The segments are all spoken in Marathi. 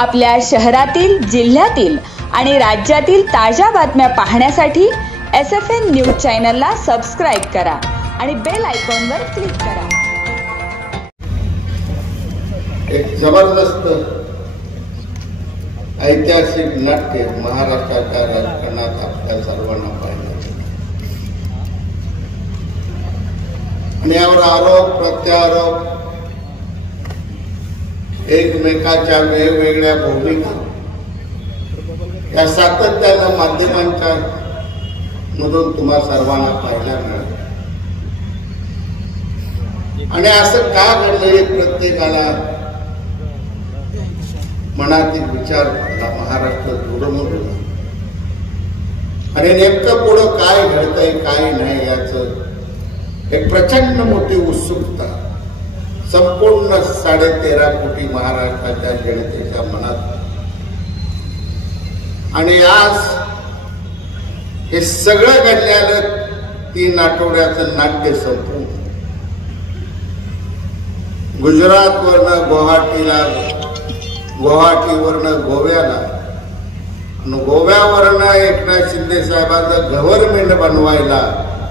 आपल्या शहरातील, जिल्ह्यातील आणि राज्यातील ताज्या बातम्या पाहण्यासाठी SFN न्यूज चॅनलला सबस्क्राईब करा आणि बेल आयकॉनवर क्लिक करा. एक जबरदस्त ऐतिहासिक नाट्य महाराष्ट्राच्या राजकारणात आपल्या सर्वांना पाहिलं आणि यावर आरोप प्रत्यारोप, एकमेकाच्या वेगवेगळ्या भूमिका या सातत्यानं माध्यमांच्या मधून तुम्हा सर्वांना पाहायला मिळालं. आणि असं का घडलं प्रत्येकाला मनातील विचार पडला. महाराष्ट्र दुडमुडला आणि नेमकं पुढं काय घडतंय काय नाही याचं एक प्रचंड मोठी उत्सुकता संपूर्ण 13.5 कोटी महाराष्ट्राच्या जनतेच्या मनात. आणि आज हे सगळं घडल्यानं 3 आठवड्याचं नाट्य संपून गुजरातवरनं गुवाहाटीला, गुवाहाटीवरनं गोव्याला आणि गोव्यावरनं एकनाथ शिंदे साहेबांचं गव्हर्नमेंट बनवायला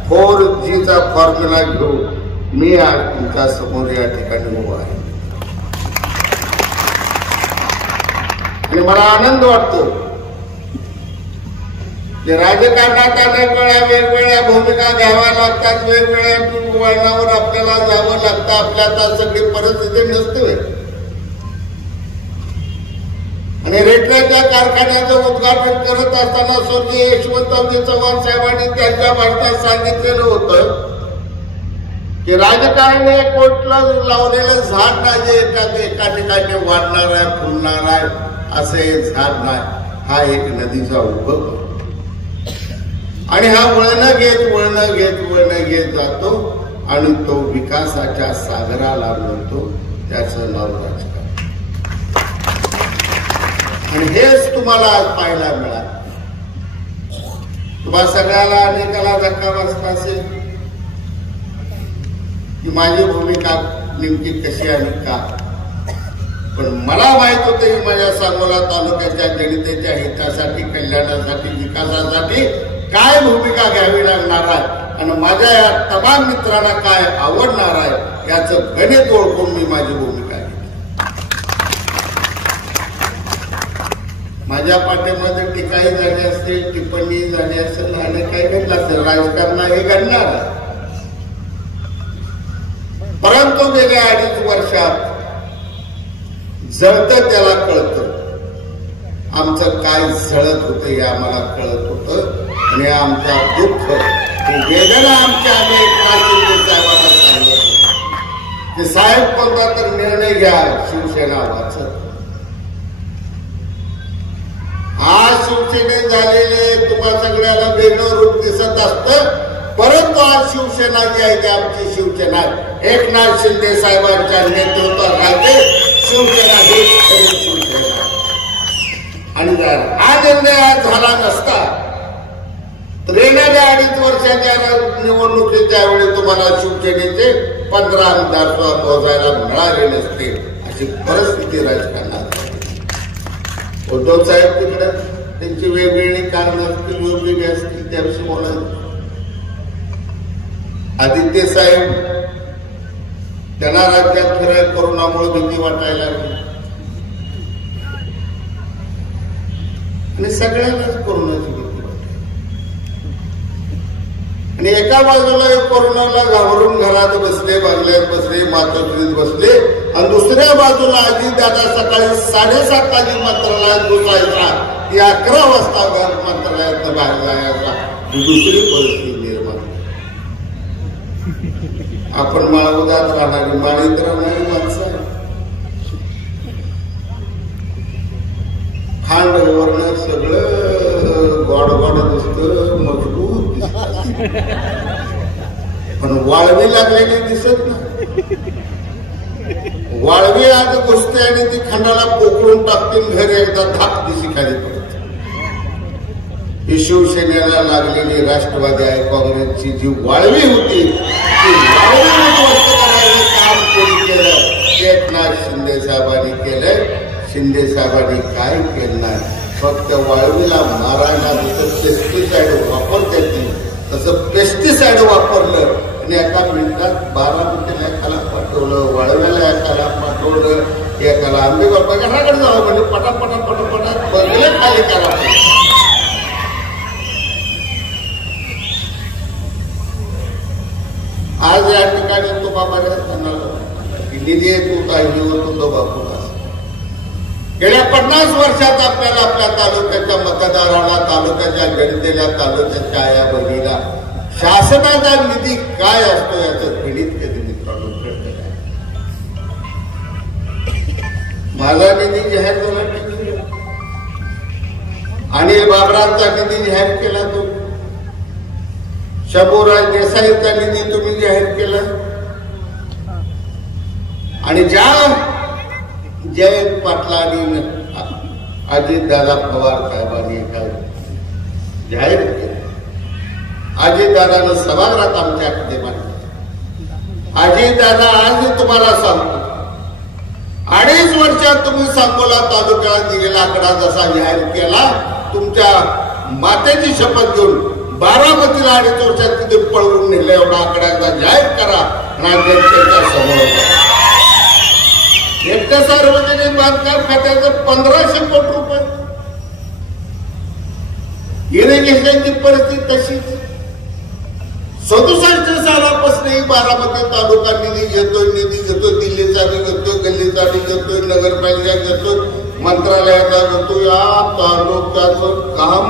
4Gचा फॉर्म्युला घेऊन मी आज तुमच्या समोर या ठिकाणी उभा आहे. आणि मला आनंद वाटतो की राजकारणात अनेक वेळा वेगवेगळ्या भूमिका घ्याव्या लागतात, वेगवेगळ्या वळणावर आपल्याला जावं लागतं. आपल्याला सगळी परिस्थिती नसते. आणि रेटल्याच्या कारखान्याचं उद्घाटन करत असताना स्वर्गीय यशवंतरावजी चव्हाण साहेबांनी त्यांच्या भाषणात सांगितलेलं होतं की राजकारण हे कोटलं लावलेलं झाड नाही, एका ठिकाणी वाढणार आहे, फुलणार आहे असं हे झाड नाही. हा एक नदीचा उगम आणि हा वळण घेत जातो आणि तो विकासाच्या सागराला मिळतो. त्याचं नाव राजकारण. आणि हेच तुम्हाला आज पाहायला मिळालं. तुम्हा सगळ्याला अनेकाला धक्का बसला असेल की माझी भूमिका नेमकी कशी आणि का. पण मला माहित होतं की माझ्या सांगोला तालुक्याच्या जनतेच्या हितासाठी, कल्याणासाठी, विकासासाठी काय भूमिका घ्यावी लागणार आहे आणि माझ्या या तमाम मित्रांना काय आवडणार आहे याचं गणित ओळखून मी माझी भूमिका घेतली. माझ्या पाठीमध्ये टीकाही झाली असेल, टिप्पणी झाली असेल आणि काही घडलं असेल. राजकारण हे घडणार आहे. परंतु गेल्या 2.5 वर्षात जळतं त्याला कळतं. आमचं काय जळत होतं हे आम्हाला कळत होतं आणि आमचा दुःख, वेदना आमच्या साहेबांना सांगत की साहेब कोणता तर निर्णय घ्या, शिवसेना वाचत. आज शिवसेनेत झालेले तुम्हा सगळ्याला वेगळं रूप दिसत असतं. परंतु आज शिवसेना जी आहे ती आमची शिवसेना, एकनाथ शिंदे साहेबांच्या नेतृत्वाखाली शिवसेना ही शिवसेना. आणि जर हा निर्णय आज झाला नसता तर येणाऱ्या 2.5 वर्षाच्या निवडणुकीच्या वेळी तुम्हाला शिवसेनेचे 15 आमदार मोजायला मिळाले नसते. अशी परिस्थिती राजकारणात. उद्धव साहेब तिकडे त्यांची वेगवेगळी कारणं असतील, वेगवेगळी असतील, त्याविषयी बोलायचं. आदित्य साहेब त्यांना राज्यात फिरायला कोरोनामुळे भीती वाटायला लागली आणि सगळ्यांनाच कोरोनाची भीती वाटली. आणि एका बाजूला कोरोनाला घाबरून घरात बसले, बंगल्यात बसले, मातोश्रीत बसले आणि दुसऱ्या बाजूला अजितदादा सकाळी 7:30 वाजता मंत्रालयात घुसायचा, ती 11 वाजता मंत्रालयात बाहेर जायचा. दुसरी परिस्थिती निर्माण. आपण माळवदात राहणारी, माळीत राहणारी माणसं आहे. खांडवरनं सगळं गोड गोड दिसतं, मजबूत दिसत, पण वाळवी लागलेली दिसत नाही. वाळवी आज घुसते आणि ती खंडाला पोकळून टाकतील, घर एकदा धाक दिशी खाली पडते. ही शिवसेनेला लागलेली राष्ट्रवादी आहे काँग्रेसची जी वाळवी होती ती वाळवी उद्ध्वस्त करायचं काम कोणी केलं? एकनाथ शिंदे साहेबांनी केलंय. शिंदे साहेबांनी काय केलं नाही. फक्त वाळवीला मारायला जसं पेस्टिसाइड वापरते तसं पेस्टिसाइड वापरलं आणि एका मिनिटात 12 मिनिटाला एकाला पाठवलं, वाळव्याला एकाला पाठवलं, एकाला आंबेगाव घराकडे जावं म्हणजे पटापटा पटापटा बंगले खाली करा. आज या ठिकाणी तो बाबा निधी तू काही होतो बापू. गेल्या 50 वर्षात आपल्याला आपल्या तालुक्याच्या मतदाराला, तालुक्याच्या जनतेला, तालुक्याच्या आया बहिणीला शासनाचा निधी काय असतो याचं पीडित कधी मित्रांनो कळलं नाही. माझा निधी जाहीर झाला, अनिल बाबरांचा निधी जाहीर केला, तो शंभूराज देसाईचा निधी तुम्ही जाहीर केला, आणि ज्या जयंत पाटलांनी अजितदादा पवार साहेबांनी काय जाहीर केलं. अजितदादानं सभागृहात आमच्याकडे मांडलं. अजितदादा आज तुम्हाला सांगतो, 2.5 वर्षात तुम्ही सांगोला तालुक्याला दिलेला आकडा जसा जाहीर केला, तुमच्या मातेची शपथ घेऊन बारामतीला 2.5 वर्षात तिथे पळवून नेलं एवढा आकड्याचा जाहीर करा. राज्याच्या समोर एकट्या सार्वजनिक बांधकाम खात्याचं 1500 कोटी रुपये. इरिगेशनची परिस्थिती तशीच. 67 सालापासून बारामती तालुका निधी घेतोय, दिल्लीचा बी घेतोय, गल्लीचा बी घेतोय, नगरपालिका घेतोय, मंत्रालयाचा घेतोय. या तालुक्याचं काम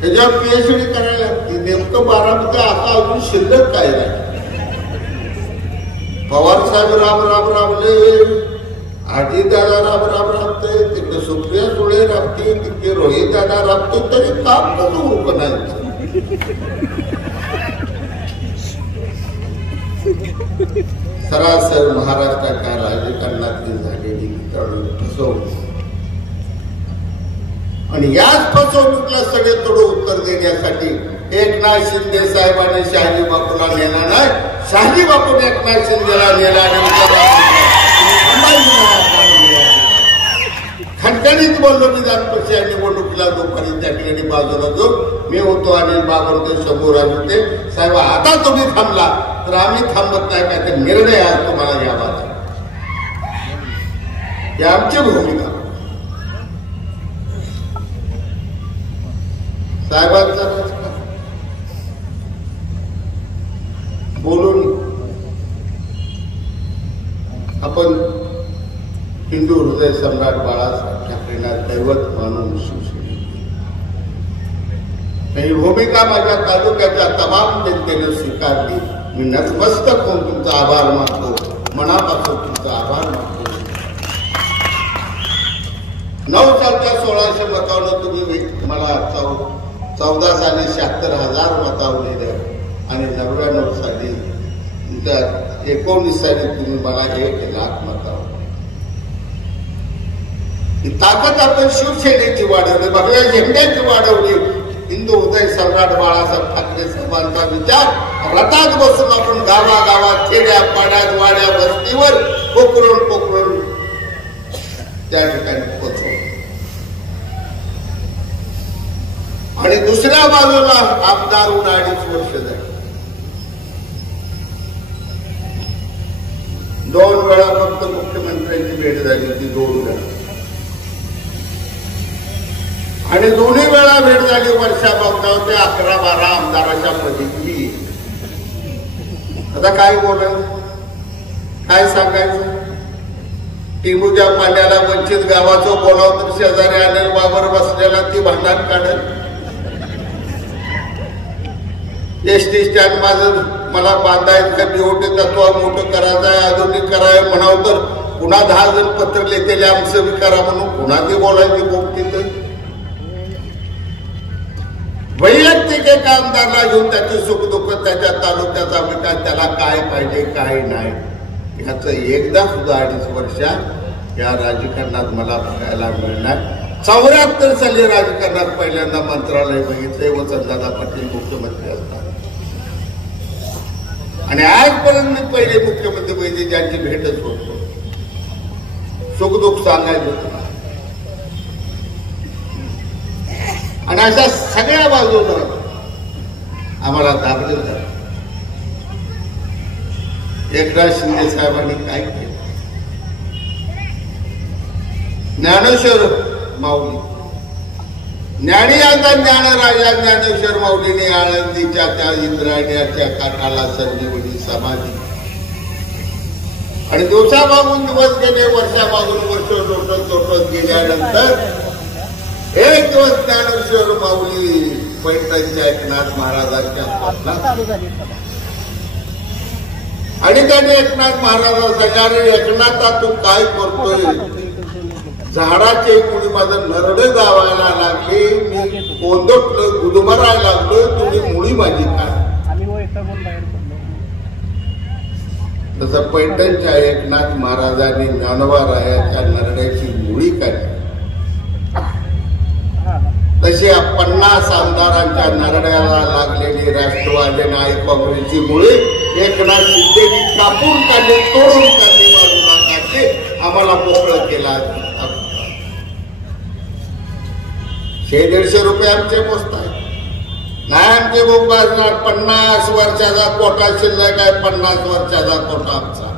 त्याच्यावर PhD करायला लागते. नेमकं बारामती आता अजून शिल्लक काय नाही. पवार साहेब राम राम राबले, अजितदादा राम राम राबते, तिकडे सुप्रिया सुळे राबते, तिकडे रोहित दादा राबतो, तरी काम कसं उकनायचं. सरासर महाराष्ट्राच्या राजकारणातली झालेली फसवणूक, आणि याच फसवणुकीला सडेतोड उत्तर देण्यासाठी एकनाथ शिंदे साहेबांनी शहाजी बापूला नेला नाही, शहाजी बापूने एकनाथ शिंदेला नेला. खणखणीत बोललो मी जातपक्ष या निवडणुकीला दुपारी त्या ठिकाणी बाजूला घेऊन मी होतो, अनिल बाबर शंभूराज होते. साहेब आता तुम्ही थांबला तर आम्ही थांबत नाही, काय ते निर्णय आज तुम्हाला घ्यावा. ही आमची भूमिका. साहेबांचा बोलून आपण हिंदू हृदय सम्राट बाळासाहेब ठाकरेंना दैवत मानून शिवसेना ही भूमिका माझ्या तालुक्याच्या तमाम जनतेने स्वीकारली. मी नतमस्तक होऊन तुमचा आभार मानतो, मनापासून तुमचा आभार मानतो. 9 सालच्या 1600 मतावरून तुम्ही मला 14 साली 76,000 मतावून दिले, आणि 99 साली 19 साली तुम्ही मला 1 लाख मतावून. ही ताकद आपण शिवसेनेची वाढवली, भगव्या झेंड्याची वाढवली. हिंदू हृदय सम्राट बाळासाहेब ठाकरे साहेबांचा विचार रथात बसून आपण गावागावात, खेड्या पाड्यात, वाड्या वस्तीवर पोकरून त्या ठिकाणी पोहोचवलं. आणि दुसऱ्या बाजूला आमदार होऊन 2.5 वर्ष झाली. 2 वेळा फक्त मुख्यमंत्र्यांची भेट झाली होती, 2 वेळा, आणि दोन्ही वेळा भेट झाली वर्षा बघावते 11-12 आमदाराच्या पदवी. आता काय बोलायचं, काय सांगायचं. टिंबूच्या पांड्याला वंचित गावाचं बोलावं तर शेजारी अनिल बाबर बसलेला ती भांडण काढत. एसटी स्टँड माझं मला बांधायचं, बीओटी तत्व मोठं करायचं आहे, आधुनिक करायचं म्हणावं तर पुन्हा 10 जण पत्र लिहिलेले आमचं विकारा म्हणून पुन्हा ती बोलायची गोष्टी. वैयक्तिक एक आमदारला घेऊन त्याची सुखदुःख, त्याच्या तालुक्याचा विकास, त्याला काय पाहिजे काय नाही याचं एकदा सुद्धा 2.5 वर्षात या राजकारणात मला बघायला मिळणार. 74 साली राजकारणात पहिल्यांदा मंत्रालय बघितले, वसंतदादा पाटील मुख्यमंत्री असतात, आणि आजपर्यंत मी पहिले मुख्यमंत्री बघितले ज्यांची भेटच होतो. सुखदुःख सांगायचं तुम्हाला. आणि अशा सगळ्या बाजूनं आम्हाला दाबलं जातं. एकनाथ शिंदे साहेबांनी काय केलं? ज्ञानेश्वर माऊली ज्ञानी आता ज्ञानराजा ज्ञानेश्वर माऊलीने आळंदीच्या त्या इंद्रायण्याच्या काठाला संजीवनी समाधी. आणि दिवसामागून दिवस गेले, वर्षामागून वर्ष लोटत गेल्यानंतर एक दिवस ज्ञानेश्वर माऊली पैठणच्या एकनाथ महाराजांच्या स्वप्नात. आणि त्याने एकनाथ महाराजांचा एकनाथा तू काय करतोय? झाडाचे कुणी माझं नरडे जावायला लागले, मी कोंदटलं गुदमरायला लागलोय, तुम्ही मुळी माझी काय? तसं पैठणच्या एकनाथ महाराजांनी ज्ञानोबारायाच्या नरड्याची मुळी काढली. तशी 50 आमदारांच्या नरड्याला लागलेली राष्ट्रवादी आणि काँग्रेसची मुळे एकनाथ शिंदेनी कापून काढली, तोडून काढली, बाजूला काढली, आम्हाला मोकळं केला. 100-150 रुपये आमचे मोजताय नाही, आमचे बोंब असणार. 50 वर्षाचा कोटा शिल्लक आहे, 50 वर्षाचा कोटा आमचा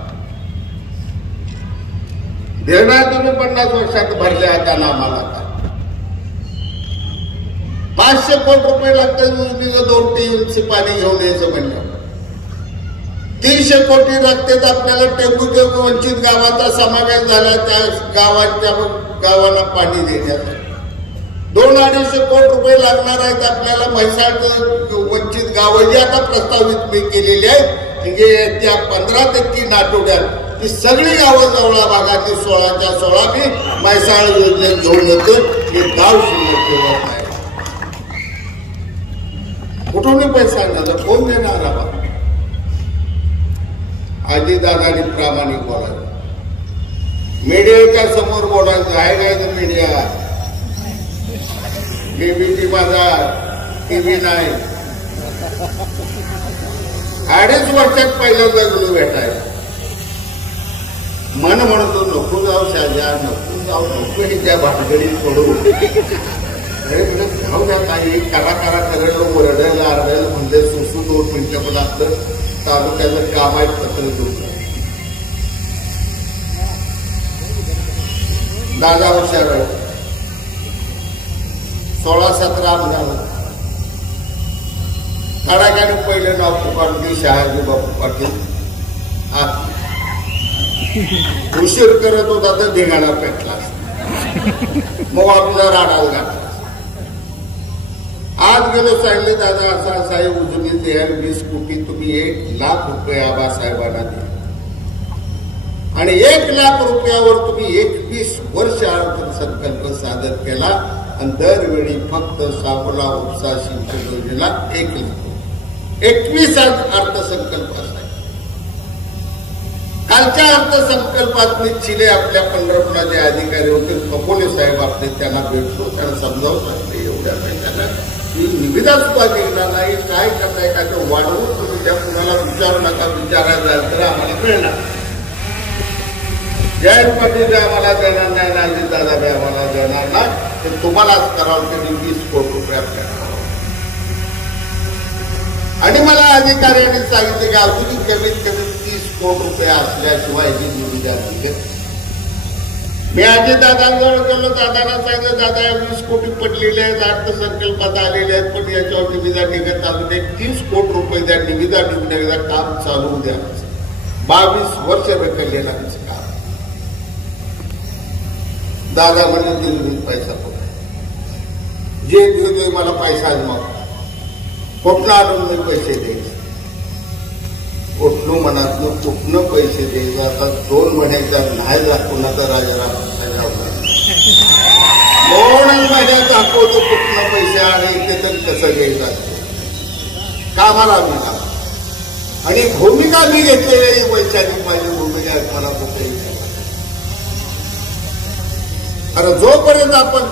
देणार. तुम्ही 50 वर्षात भरले आता आम्हाला 500 कोटी रुपये लागतात. 2 टीएमसी पाणी घेऊन यायचं म्हणलं. 300 कोटी लागतात आपल्याला टेंबूच्या वंचित गावाचा समावेश झाला, त्या गावाला पाणी देण्यात. 200-250 कोटी रुपये लागणार आहेत आपल्याला. म्हैसाळ वंचित गावं जी आता प्रस्तावित मी केलेली आहेत, म्हणजे त्या 15 आठवड्यात ही सगळी गावं जवळा भागातली 16च्या 16 मी म्हैसाळ योजनेत घेऊन येतो. हे गाव शिल्लक ठेवत नाही. कुठूनही पैसा झाला, कोण देणार? आम्हाला अजितदादांनी प्रामाणिक बोलायचं, मीडियाच्या समोर बोलायचं आहे काय? तर मीडिया बीबीटी माझा टीव्ही नाही. 2.5 वर्षात पहिल्यांदा गेलो भेटायला. मन म्हणतो नको जाऊ शाहजा, नको जाऊ, नको त्या भानगडीत पडू. अरे म्हणत जाऊ द्या, काही करा करेल, ओरडायला आरडायला म्हणजे सुसू 2 मिनिटं पण आपलं तालुक्याचं काम आहे. पत्र देऊ दादा हुशार आहे. 16-17 आमदार तडाख्याने पहिलं नाव पुकारली शहाजी बापू पाटील. उशीर करत होता तर धिंगाणा पेटला, मग आपला राडाल घातला. आज गेलो सांगले दादा असा आहे उजनी द्या 20 कोटी, तुम्ही 1 लाख रुपये आबासाहेबांना द्या. आणि 1 लाख रुपयावर तुम्ही 21 वर्ष अर्थसंकल्प सादर केला. आणि दरवेळी फक्त साकोला उपसा सिंचन योजनेला 1 लाख 21 अर्थसंकल्प असाय. कालच्या अर्थसंकल्पात चिले आपल्या पंढरपुराचे अधिकारी होते, कपोले साहेब आपले, त्यांना भेटलो, त्यांना समजावून सांगते एवढ्या पैशाला ही निविदा सुद्धा निघणार नाही, काय करताय काय तर वाढवून तुम्ही त्या कुणाला विचारू नका, विचारायला तर आम्हाला मिळणार. जयंत पाटील आम्हाला देणार नाही, अजितदादा बी आम्हाला देणार नाही, ते तुम्हालाच करावं. त्यांनी 20 कोटी रुपये आपल्याला. आणि मला अधिकाऱ्यांनी सांगितलं की अजूनही कमीत कमी 30 कोटी रुपये असल्याशिवाय ही निविदा निघत. मी अजितदादांजवळ गेलो, दादांना सांगितलं दादा 20 कोटी पडलेले आहेत, अर्थसंकल्पात आलेले आहेत, पण याच्यावर निविदा निघत. अजून 30 कोटी रुपये द्या, निविदा निघण्याचा काम चालू द्या. 22 वर्ष रखडलेलं आमचं काम. दादा म्हणजे दिल्लीत पैसा पडला, जे देतोय मला पैसा मग कुठनं आणून मी पैसे द्यायचे, कुठनं मनातनं कुठनं पैसे द्यायचं. आता 2 महिन्याचा नाही दाखवण्याचा राजाराम 2 महिन्यात दाखवतो कुठनं पैसे आणि ते तर कसं घ्यायचं कामाला मी. आणि भूमिका मी घेतलेली वैचारिक माझी भूमिका मला कुठेही. अरे जोपर्यंत आपण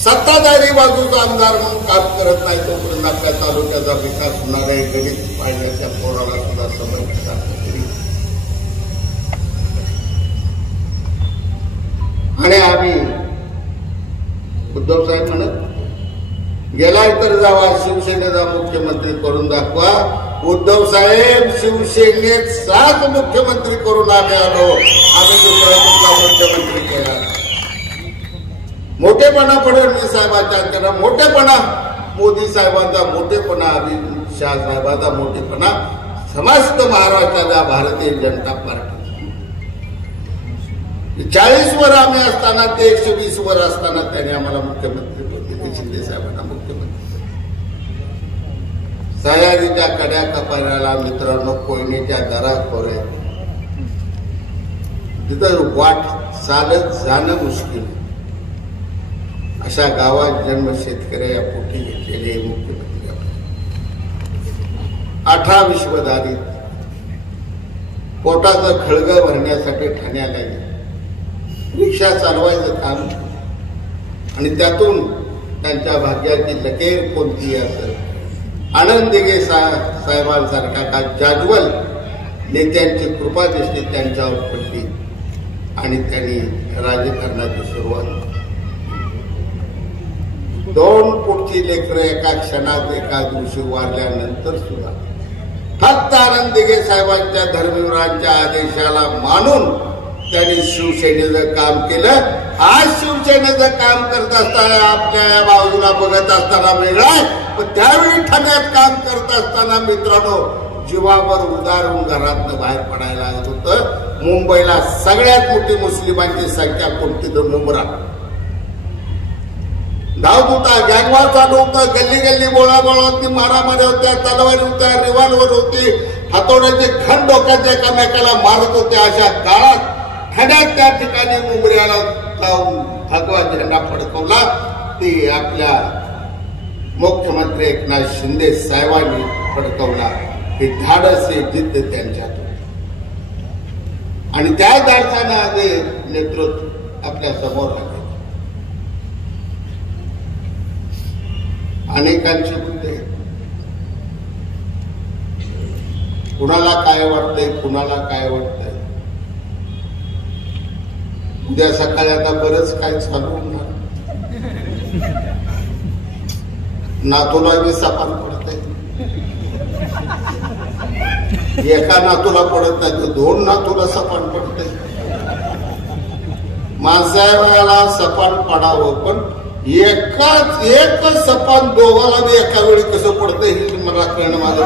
सत्ताधारी बाजूचा आमदार म्हणून काम करत नाही तोपर्यंत आपल्या तालुक्याचा विकास होणार आहे. गणित पाडण्याच्या पोराला सुद्धा समज आणि आम्ही उद्धव साहेब म्हणत गेलाय तर जावा शिवसेनेचा मुख्यमंत्री करून दाखवा. उद्धव साहेब शिवसेनेत 7 मुख्यमंत्री करून आम्ही आलो. आम्ही दुसरा कुठला मुख्यमंत्री केला. मोठेपणा फडणवीस साहेबांच्या अंतरा, मोठेपणा मोदी साहेबांचा, मोठेपणा अमित शाह साहेबांचा, मोठेपणा समस्त महाराष्ट्राच्या भारतीय जनता पार्टी. 40 वर आम्ही असताना ते 120 वर असताना त्यांनी आम्हाला मुख्यमंत्री केले. शिंदे साहेबांना मुख्यमंत्री. सह्याद्रीच्या कड्या कपाऱ्याला मित्रांनो, कोयनेच्या दराखोऱ्यात तिथं वाट चालत जाणं मुश्किल, अशा गावात जन्म शेतकऱ्या पोटी घेतलेले मुख्यमंत्री. 18 विश्वदारीत पोटाचं खळगं भरण्यासाठी ठाण्याला गेले. रिक्षा चालवायचं काम आणि त्यातून त्यांच्या भाग्याची लकेर कोणती असेल. आनंद दिघे साहेबांसारख्या का जाज्वल नेत्यांची कृपा दिसते त्यांच्यावर पडली आणि त्यांनी राजकारणाची सुरुवात. 2 पुढची लेकरं एका क्षणात एका दिवशी वारल्यानंतर सुद्धा फक्त आनंद दिघे साहेबांच्या धर्मवीरांच्या आदेशाला मानून त्यांनी शिवसेनेचं काम केलं. आज शिवसेनेचं काम करत असताना आपल्या बाजूला बघत असताना वेगळा आहे, पण त्यावेळी ठाण्यात काम करत असताना मित्रांनो जीवावर उदारून घरातनं बाहेर पडायला लागत होतं. मुंबईला सगळ्यात मोठी मुस्लिमांची संख्या कोणती तर मुंब्रा. धावत होता, गँगवॉर चालू होतं, गल्ली गल्ली बोळाबोळ होती, मारामारी होत्या, तलवारी होत्या, रिव्हॉल्वर होती, हातोड्याचे खण डोक्याच्या एकामेकाला मारत होते. अशा काळात ठाण्यात त्या ठिकाणी मुंबऱ्याला जाऊन भगवा झेंडा फडकवला. ती आपल्या मुख्यमंत्री एकनाथ शिंदे साहेबांनी फडकवला. हे धाडस, हे जिद्द त्यांच्यात आणि त्या धाडसानं जे नेतृत्व आपल्या समोर आले. अनेकांचे मुद्दे, कुणाला काय वाटतंय, कुणाला काय वाटतंय. उद्या सकाळी आता बरंच काय चालू होणार. नातूला बी सपान पडतंय. एका नातूला पडत नाही तर 2 नातूला सपान पडतंय. माणसाला सपान पडावं, पण एकच सपान दोघाला बी एका वेळी कसं पडतंय हे मला कळणं माझं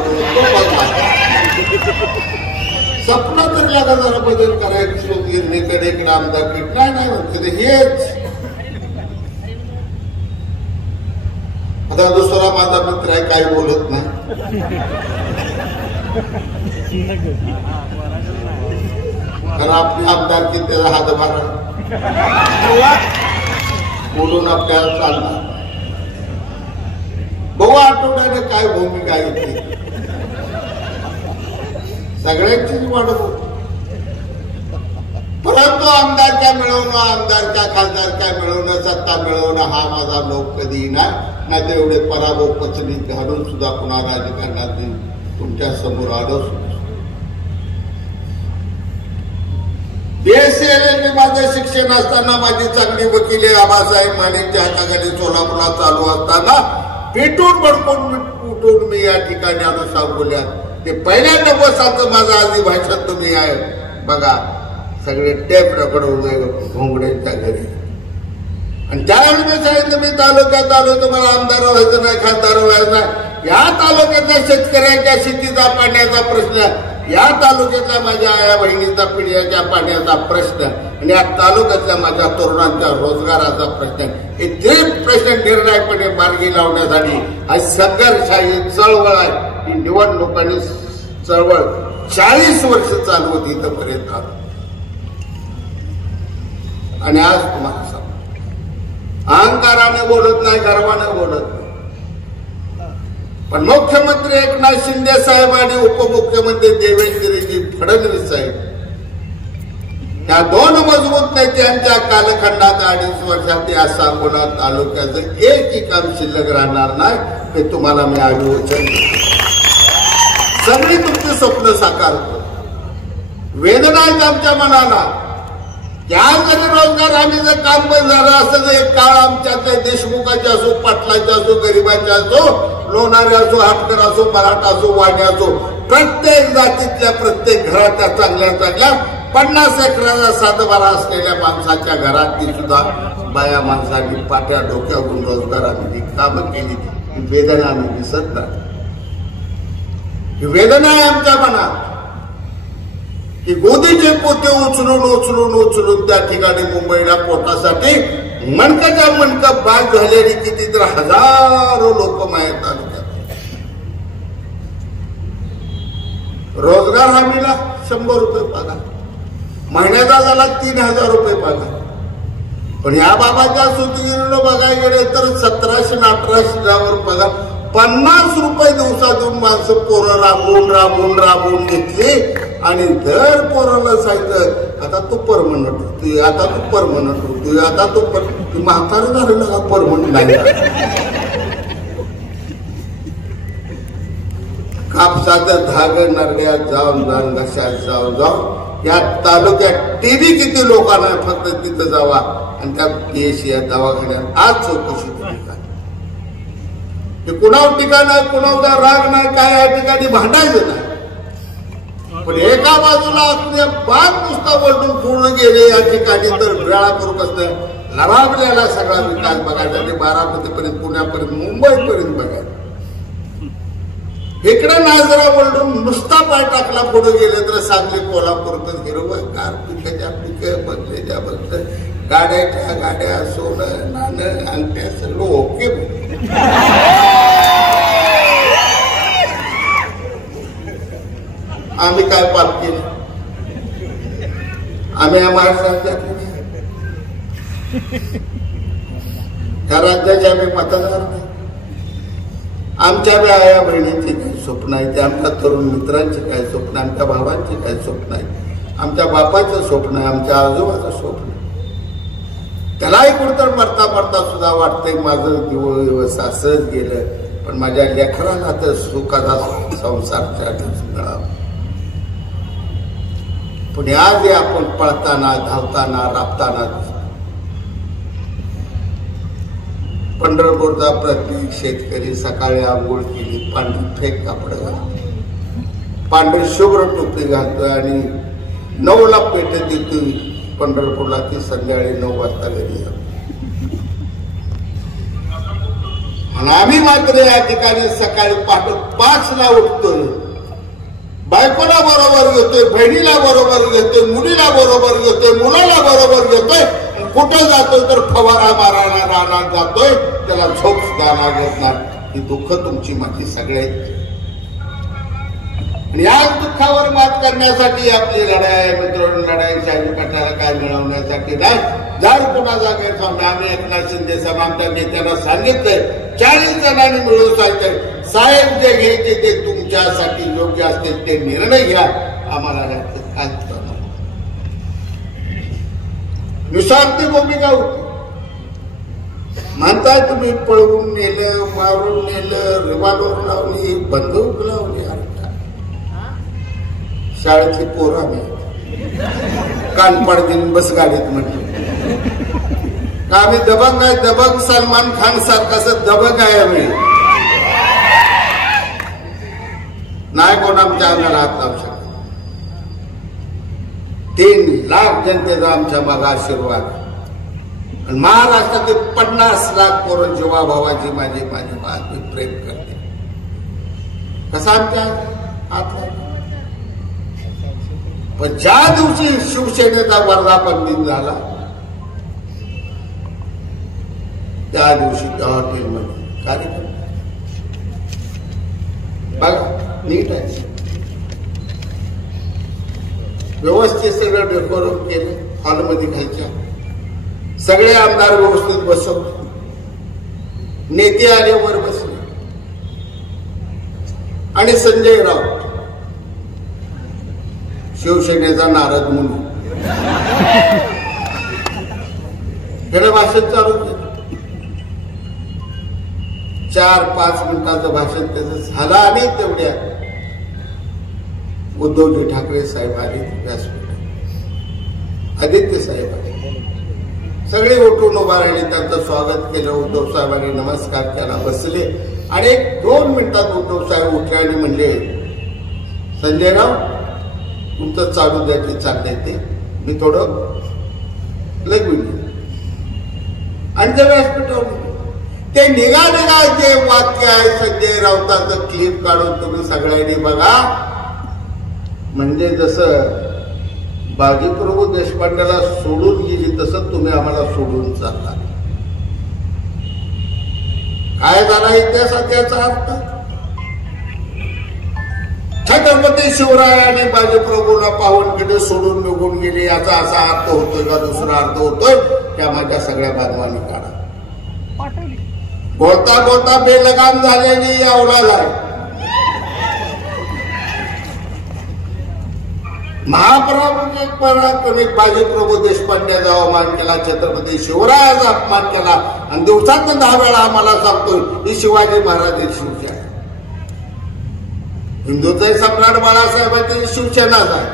सपना तर लागा जरा बदल करायचं. गिरणीकडे इकडे आमदार नाही म्हणते हेच. आता दुसरा माझा मित्र आहे, काही बोलत नाही. कारण आपली आमदारकी त्याला हातभार बोलून आपल्याला चालणार. बघू आठवड्याने काय भूमिका घेतली. सगळ्यांचीच वाढ होती, परंतु आमदारक्या मिळवणं, आमदारक्या खासदारक्या मिळवणं, सत्ता मिळवणं हा माझा लोक कधी नाही तर एवढे पराभव पचनी घालून सुद्धा पुन्हा राजकारणात तुमच्या समोर आलो. बीएससी माझं शिक्षण असताना माझी चांगली वकिली आबासाहेब मानेच्या हाताखाली सोलापूरला चालू असताना पेटून भडकून उठून मी या ठिकाणी आलो सांगोल्यात. ते पहिल्या 90 सालचं माझं आधी भाषण तुम्ही आहे बघा, सगळे टेप रखडवून घोंगड्यांच्या घरी. आणि त्यावेळी मी सांगितलं मी तालुक्यात आलो तर मला आमदार व्हायचं नाही, खासदार व्हायचं नाही. या तालुक्यातल्या शेतकऱ्यांच्या शेतीचा पाण्याचा प्रश्न, या तालुक्यातल्या माझ्या आया बहिणीचा पिढ्याच्या पाण्याचा प्रश्न आणि या तालुक्यातल्या माझ्या तरुणांच्या रोजगाराचा प्रश्न, हे 3 प्रश्न निर्णायकपणे मार्गी लावण्यासाठी आज संघर्षाची चळवळ आहे. ही निवडणुकांनी चळवळ 40 वर्ष चालू होती इथपर्यंत. आणि आज तुम्हाला सांग, अहंकाराने बोलत नाही, गर्वाने बोलत नाही. पण मुख्यमंत्री एकनाथ शिंदे साहेब आणि उपमुख्यमंत्री देवेंद्रजी फडणवीस साहेब या 2 मजबूत नेत्यांच्या कालखंडात 2.5 वर्षात या सांगोला तालुक्याचं एकही काम शिल्लक राहणार नाही, हे तुम्हाला मी आश्वासन देतो. सगळी तुमची स्वप्न साकार करतो. वेदना आहेत आमच्या मनाला त्या जरी रोजगार हमीचं काम बंद झालं असतं तर एक काळ आमच्यातल्या देशमुखाचे असो, पाटलाचे असो, गरिबाचे असो, लोणारे असो, हापकर असो, मराठा असो, वाणी असो, प्रत्येक जातीतल्या प्रत्येक घराच्या चांगल्या चांगल्या 50 एकराचा सातबारा असलेल्या माणसाच्या घरातली सुद्धा बाया माणसांनी पाट्या डोक्यावरून रोजगार आम्ही कामं केली. ही वेदना आम्ही विसरत नाही. ही वेदना आहे आमच्या मनात की गोदीचे पोते उचलून उचलून उचलून त्या ठिकाणी मुंबईला पोटासाठी मणकाच्या मणका बाद झालेली कितीतरी हजारो लोक माया तालुक्यात. रोजगार हमीला 100 रुपये पगार, महिन्याचा झाला 3000 रुपये पगार. पण या बाबाच्या सुतगिरीनं बघायला गेले तर 1700 आणि 1800 पगार. 50 रुपये दिवसातून माणसं पोरं राबवून राबवून राबवून घेतली आणि दर पोराला सांगितलं आता तू परमनंट होतोय, आता तू परमनंट होतोय, आता तू म्हातारं झालं ना परमनंट नाही. कापसाचं धाग नरड्यात जाऊन जाऊन घशात जाऊन जाऊन या तालुक्यात टीबी किती लोकांना फक्त तिथं जावा आणि त्या पीएससी या दवाखान्यात आज चौकशी केली का? हे कुणावर टीका नाही, कुणाचा राग नाही, काय या ठिकाणी भांडायचं नाही. पण एका बाजूला आपल्या बाग नुसता वळून पूर्ण गेले या ठिकाणी तर वेळा करू कसं लाभावलेला सगळा विकास बघायचा. ते बारामतीपर्यंत, पुण्यापर्यंत, मुंबईपर्यंत बघायचा. इकडे नाही जरा वळून नुसता पाय टाकला पुढे गेले तर सांगली, कोल्हापूर हिरवगार पिकाच्या पिकं, बदलेच्या बदल, गाड्याच्या गाड्या, सोनं नाणं अंगठ्या सगळं ओके. आम्ही काय पाप केलं? आम्ही या महाराष्ट्रात त्या राज्याचे आम्ही मतदार नाही. आमच्या आया बहिणींची काही स्वप्न आहेत, आमच्या तरुण मित्रांची काय स्वप्न, आमच्या भावांची काय स्वप्न आहेत, आमच्या बापाचं स्वप्न आहे, आमच्या आजोबाचं स्वप्न आहे. त्यालाही कुठतर मरता मरता सुद्धा वाटतंय माझं दिवस असंच गेलं, पण माझ्या लेकराला तर सुखाचा संसार मिळावा. पण आज आपण पळताना, धावताना, राबताना पंढरपूरचा प्रत्येक शेतकरी सकाळी आंघोळ केली, पांढरी फेक कापड घालतो, पांढरी शुभ्र टोपी घालतो आणि 9ला पेटत देतो पंढरपूरला, ती संध्याकाळी 9 वाजता घरी जातो. आणि आम्ही मात्र या ठिकाणी सकाळी पहाटे 5ला उठतोय, बायकोला बरोबर घेतोय, बहिणीला बरोबर घेतोय, मुलीला बरोबर घेतोय, मुलाला बरोबर घेतोय. कुठं जातोय तर फवारा मारायला रानात जातोय, त्याला झोप सुद्धा लागत नाही. ही दुःख तुमची माझी सगळ्यांची. आणि या दुःखावर मात करण्यासाठी आपली लढाई आहे मित्रांनो. लढाई शाही पटाला काय मिळवण्यासाठी नाही. जर कुणाचा गैरसमज, आम्ही एकनाथ शिंदे साहेब आमच्या नेत्यांना सांगितलंय 40 जणांनी मिळून सांगतंय साहेब जे घ्यायचे ते तुमच्यासाठी योग्य असतील ते निर्णय घ्या, आम्हाला काय निस्वार्थी भूमिका होती. म्हणताय तुम्ही पळवून नेलं, मारून नेलं, रिव्हॉल्वर लावली, बंदूक लावली. शाळेतली पोरं आम्ही कानपड दिन बस गाडीत म्हटलं का आम्ही दबंग आहे. दबंग सलमान खान सारखाच दबंग आहे आम्ही. नाही कोण आमच्या अंगाला हात लावू शकत. 3 लाख जनतेचा आमच्या मागे आशीर्वाद. आणि महाराष्ट्रातील 50 लाख पोरं जीवाभावाची माझी प्रेम करते. कसा आमच्या हात. पण ज्या दिवशी शिवसेनेचा वर्धापन दिन झाला त्या दिवशी त्या हॉटेलमध्ये कार्यक्रम बघा नीट आहे, व्यवस्थित सगळं डेकोरेट केलं. हॉलमध्ये खायच्या सगळे आमदार व्यवस्थित बसवले, नेते आले वर बसले आणि संजय राऊत शिवसेनेचा नारद मुनी हे भाषण चालू केलं. 4-5 मिनिटाचं भाषण त्याचं झालं आणि तेवढ्या उद्धवजी ठाकरे साहेब आले व्यासपीठावर. आदित्य साहेब सगळे उठून उभा राहिले, त्यांचं स्वागत केलं. उद्धव साहेबांनी नमस्कार केला, बसले आणि 1-2 मिनिटात उद्धव साहेब उठले आणि म्हणले, संजयराव तुमचं चालू द्यायची चाललंय ते मी थोडं लगविले आणि ते व्यासपीठावर ते निघा जे वाक्य आहे संजय राऊताचं क्लिप काढून तुम्ही सगळ्यांनी बघा. म्हणजे जसं बाजीप्रभू देशपांडेला सोडून गेली तसं तुम्ही आम्हाला सोडून चालला. काय झाला इतिहासात याचा अर्थ? छत्रपती शिवराय आणि बाजीप्रभूला पाहूनकडे सोडून निघून गेले याचा असा अर्थ होतोय का दुसरा अर्थ होतोय? त्या माझ्या सगळ्या बांधवांनी काढा. बोलता बोलता बेलगाम झालेली या औलाद आहे. महापराक्रमिक बाजीप्रभू देशपांड्याचा अवमान केला, छत्रपती शिवरायाचा अपमान केला आणि दिवसात 10 वेळा आम्हाला सांगतो ही शिवाजी महाराज शिवसेना. हिंदूचे सम्राट बाळासाहेबांची शिवसेनाच आहे,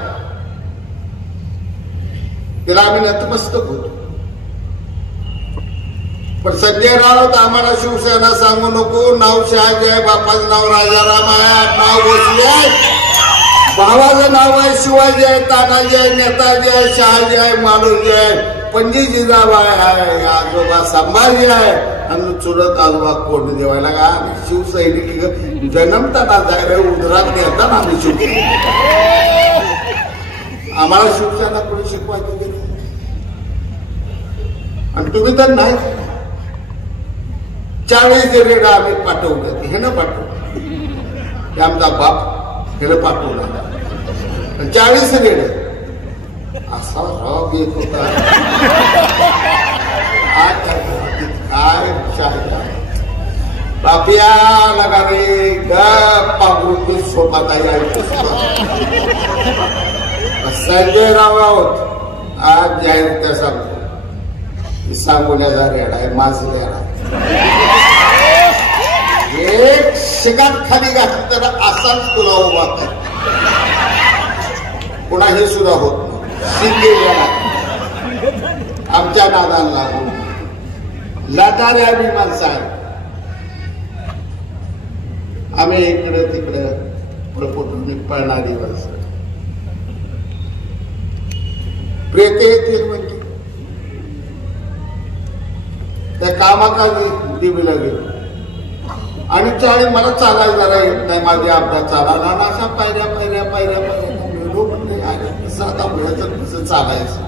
त्याला आम्ही नतमस्तक होतो. पण संजय राऊत आम्हाला शिवसेना सांगू नको. नाव शहाजी आहे, बापाचं नाव राजाराम आहे, नाव भोसले आहे, भावाचं नाव आहे शिवाजी आहे, तानाजी आहे, नेताजी आहे, शहाजी आहे, मालोजी आहे, पंजी जिजाबाई आहे, आजोबा संभाजी आहे आणि चुलत आजोबा कोण देवायला का शिवसैनिक जन्मताना जायला उदरात नेतात आम्ही शिवसेना. आम्हाला शिवसेना कोणी शिकवायची गेली आणि तुम्ही तर नाही. 40 रेडा आम्ही पाठवलं, हे ना पाठवलं, आमचा बाप हे पाठवला 40 रेड. असा राग येत होता काय बापिया लगा रे गप्पा सोबत संजय राऊत आज जाहीर त्या सांगतो सांगोल्याचा रेडा आहे, माझं रेडा एक शिगात खाली घातली तर असाच तुला उभा कर. पुन्हा हे सुद्धा होत नाही. आमच्या नादाला लागून लाटारे आम्ही माणसं आहे. आम्ही इकडे तिकडे पळपुटून पळणारी माणसं. प्रेते येतील म्हणजे त्या कामाका देवीला गेलो आणि 40 मला चालायला जरा येत नाही, माझे अपघात चालायला ना अशा पायऱ्या पायऱ्या पायऱ्या पायऱ्या मिळलो म्हणले कसं आता मिळायचं कसं चालायचं.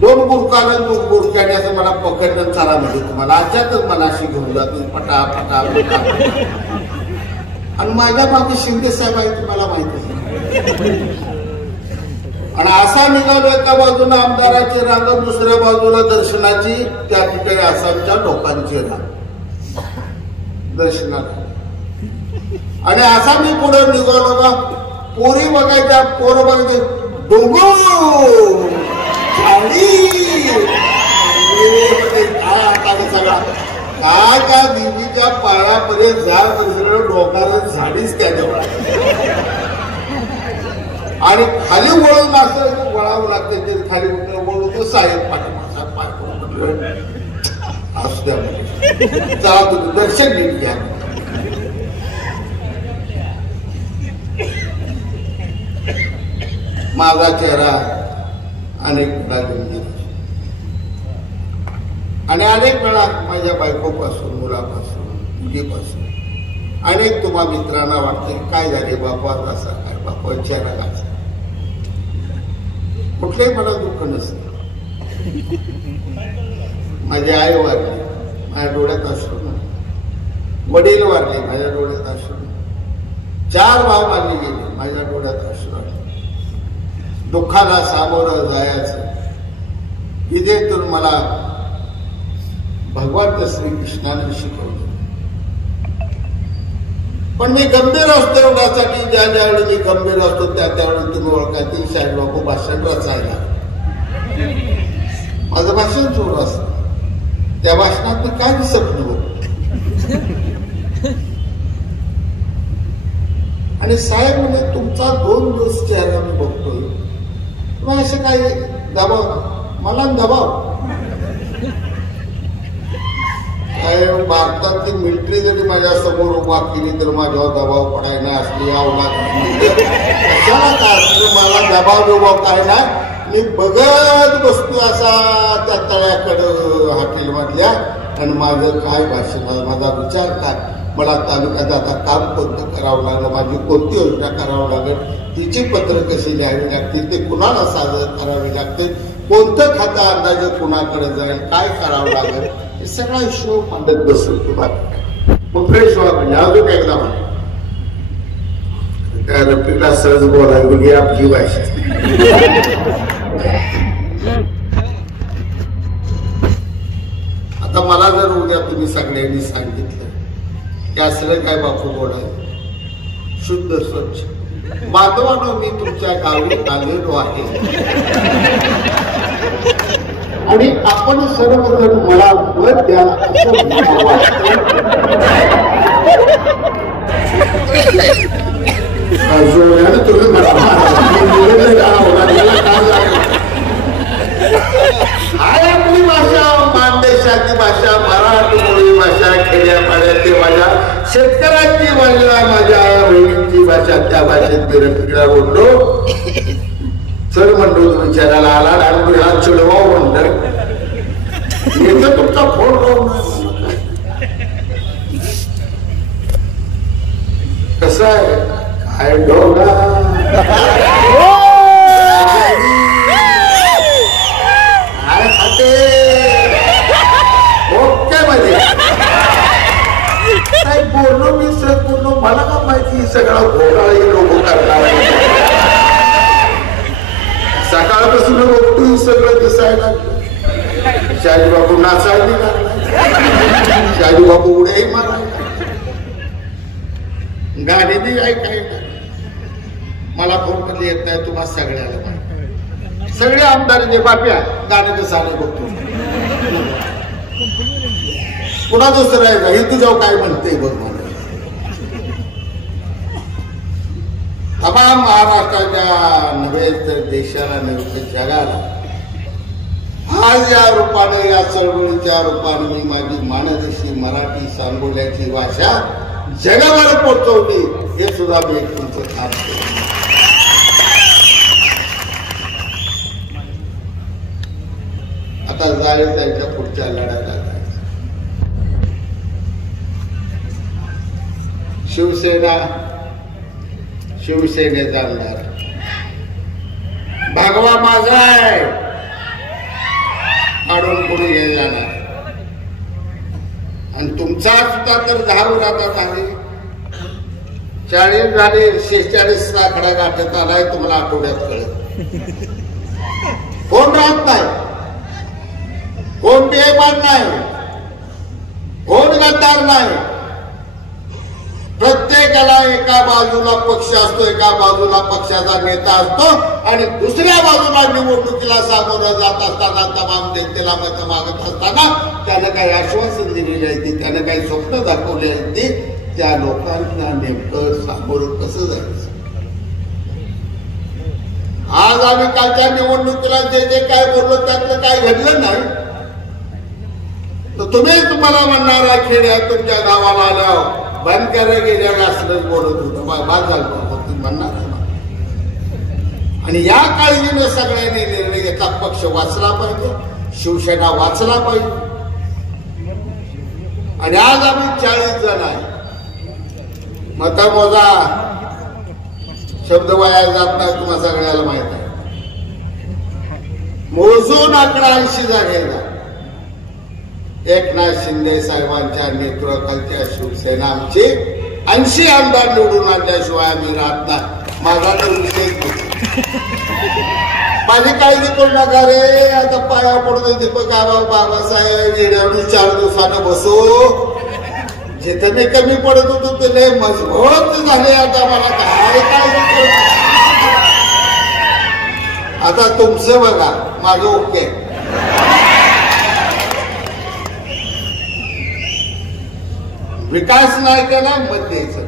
2 गुरकाला 2 गुरक्याने असं मला पकडलं चाला म्हणजे तुम्हाला आजच्यातच मला अशी घेऊन जातो पटा पटा पटा आणि माझ्या मागे शिंदे साहेब आहे तुम्हाला माहिती आहे. आणि असा निघालो एका बाजूला आमदाराची रांग, दुसऱ्या बाजूला दर्शनाची, त्या ठिकाणी आसामच्या लोकांची रांग दर्शनाला. आणि असा मी पुढे निघालो का पोरी बघायच्या, पोर बघायचे डोंगर काय सगळा काय त्या देवीच्या पायापर्यंत झाड सगळं डोंगरात झाडीच त्या जवळ आणि खाली वळून माणसं वळावं लागते. ते खाली वळून तो साहेब पाठीमासा पाय असू द्या चला तुम्ही दर्शन नीट घ्या. माझा चेहरा अनेक वेळा गंभीर आणि अनेक वेळा माझ्या बायकोपासून, मुलापासून, मुलीपासून अनेक तुम्हा मित्रांना वाटते काय झाले बापा असा काय बापा चेहरा कसा. कुठलंही मला दुःख नसतं. माझी आई वारली, माझ्या डोळ्यात अश्रू. वडील वारले, माझ्या डोळ्यात अश्रू. 4 भाव मारले गेले, माझ्या डोळ्यात अश्रू आले. दुःखाला सामोरं जायचं इथेतून मला भगवान श्रीकृष्णाने शिकवलं. पण मी गंभीर असतो एवढ्यासाठी, ज्या ज्यावेळी मी गंभीर असतो त्या त्यावेळी तुम्ही ओळखातील साहेब बापू भाषण रचायला. माझं भाषण जोर असतं, त्या भाषणात मी काय दिसत नव्हतं. आणि साहेब म्हणजे तुमचा 2 दिवस चेहरा मी बघतोय, किंवा असं काही दबाव मला दबाव काय भारतातली मिलिटरी जरी माझ्या समोर उभा केली तर माझ्यावर दबाव पडायला असली कशाला काय असलं मला दबाव बिबाव काय ना मी बघत बसतो असा त्या तळ्याकडं हॉटेल मधल्या आणि माझं काय भाषण माझा विचार काय मला तालुक्यात आता काम कोणतं करावं लागलं माझी कोणती योजना करावं लागेल तिची पत्र कशी लिहावी लागतील ते कुणाला सादर करावी लागते कोणतं खातं अंदाजे कुणाकडे जाईल काय करावं लागेल हे सगळा हिशोब मांडत बसेल तुम्हाला मग फ्रेश व्हा म्हणजे अजून एकदा म्हणा त्या रफीला सहज बोलायला ही आपली भाषा आता मला जर उद्या तुम्ही सगळ्यांनी सांगितलं की असलं काय बापू बोलायचं शुद्ध स्वच्छ बांधवानो मी तुमच्या गावी आलेलो आहे आणि आपण सर्वजण मला मत द्या तुम्ही हाय आपली भाषा मानदेशाची भाषा मराठी भाषा खेड्यापाड्याची भाषा शेतकऱ्यांची भाषा माझ्या बहिणींची भाषा त्या भाषेत मी रफीला बोललो सर म्हणलो तो विचारायला आला आणि हा चिडवाव म्हणलं येतं तुमचा फोन लावून कसं आहे काय डोंगा काय खाते ओके मध्ये काय बोललो मी सर बोललो मला का माहिती सगळा घोडा लोक करणार सकाळपासून बघतो सगळं दिसायला लागलं शाजी बापू नाचायला लागला शाजी बापू उड्याही मारायला गाणी बी ऐकायला मला फोन मध्ये येत नाही तुम्हाला सगळ्याला माहिती सगळे आमदार जे बाप्या गाणे तर सारे बघतो पुन्हा दुसरं आहे का हे तुझ्या काय म्हणते बघ मला तमाम महाराष्ट्राच्या नव्हे तर देशाला नव्हे तर जगाला आज या रूपाने या चळवळीच्या रूपाने मी माझी मानदेशी मराठी सांगोल्याची भाषा जगावर पोहोचवली हे सुद्धा मी एक तुमचं काम केलं आता जायच्या पुढच्या लढ्याला शिवसेना शिवसेनेचा आमदार भागवा माझा आहे काढून कोणी घे जाणार आणि तुमचा सुद्धा तर 10 राहतात आहे 40 झाले 46 आकडा गाठत आलाय तुम्हाला आठवड्यात कळत कोण राहत नाही कोण बेईमान नाही कोण गद्दार नाही प्रत्येकाला एका बाजूला पक्ष असतो एका बाजूला पक्षाचा नेता असतो आणि दुसऱ्या बाजूला निवडणुकीला सामोरं जात असताना तमाम जनतेला मत मागत असताना त्यानं काही आश्वासन दिलेली आहे ती त्यानं काही स्वप्न दाखवली आहे ती त्या लोकांना नेमकं सामोरं कसं जायचं आज आम्ही कालच्या निवडणुकीला जे जे काय बोललो त्यातलं काय घडलं नाही तर तुम्हाला म्हणणारा खेड्यात तुमच्या गावाला आल्यावर बंद करायला गेल्यावर असलंच बोलत होतं बाद झालं तुम्ही म्हणणार आणि या काळजीनं सगळ्यांनी निर्णय घेतला पक्ष वाचला पाहिजे शिवसेना वाचला पाहिजे आणि आज आम्ही 40 जण आहे मतमोजा शब्द वाया जात नाही तुम्हाला सगळ्याला माहित आहे मोजून आकडा 80 जागेला एकनाथ शिंदे साहेबांच्या नेतृत्वाखालच्या शिवसेना आमची 80 आमदार निवडून आणल्याशिवाय आम्ही राहत नाही माझा तर विषय माझी काळजी करू नका रे आता पाया पडतो दीपक बाबासाहेब येण्यावर 4 दिवसानं बसू जिथे मी कमी पडत होतो ते लय मजबूत झाले आता मला काय काळजी आता तुमचं बघा माझं ओके विकास नाही केला मत द्यायचं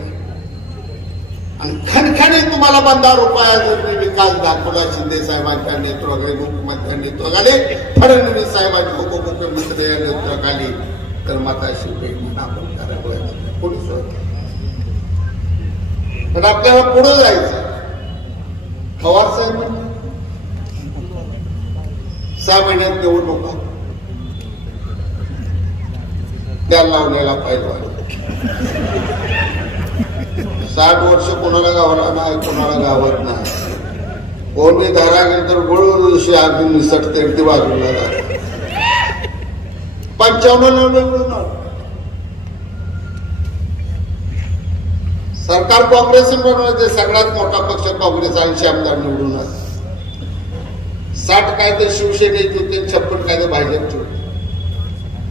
आणि खणखणी तुम्हाला 15 रुपया जर मी विकास दाखवला शिंदे साहेबांच्या नेतृत्वाखाली, मुख्यमंत्र्यांच्या नेतृत्वाखाली, फडणवीस साहेबांच्या उपमुख्यमंत्री या नेतृत्वाखाली, तर माता शिवबाई आपण करावं कोणी सोडत. पण आपल्याला पुढे जायचं. पवार साहेब 6 महिन्यात निवडणुका, त्या लावलेला पाहिजे. 60 वर्ष कोणाला गावला नाही, कोणाला गावत नाही. कोणी धारा गेली तर गोळ दिवशी अगदी निसटते, अगदी बाजूला जाते. 55 निवडून सरकार काँग्रेसने बनवायचे. सगळ्यात मोठा पक्ष काँग्रेस, 80 आमदार निवडून. 60 कायदे शिवसेनेचे होते, 56 कायदे भाजपचे होते.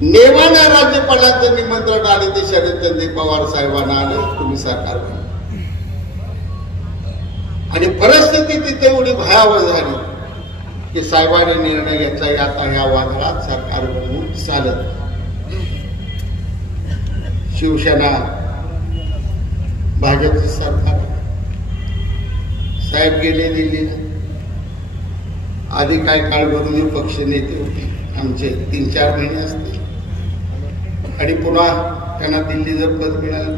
नेमाने राज्यपालांचं निमंत्रण आले ते शरदचंद्र पवार साहेबांना आले, तुम्ही सरकार बना. आणि परिस्थिती तिथे एवढी भयावह झाली की साहेबांनी निर्णय घेतला, आता या वादळात सरकार बनवून चालत. शिवसेना भाजपचं सरकार, साहेब गेले दिल्लीला. आधी काय काळ विरोधी पक्ष नेते होते आमचे, 3-4 महिने असतील. आणि पुन्हा त्यांना दिल्ली जर पद मिळालं,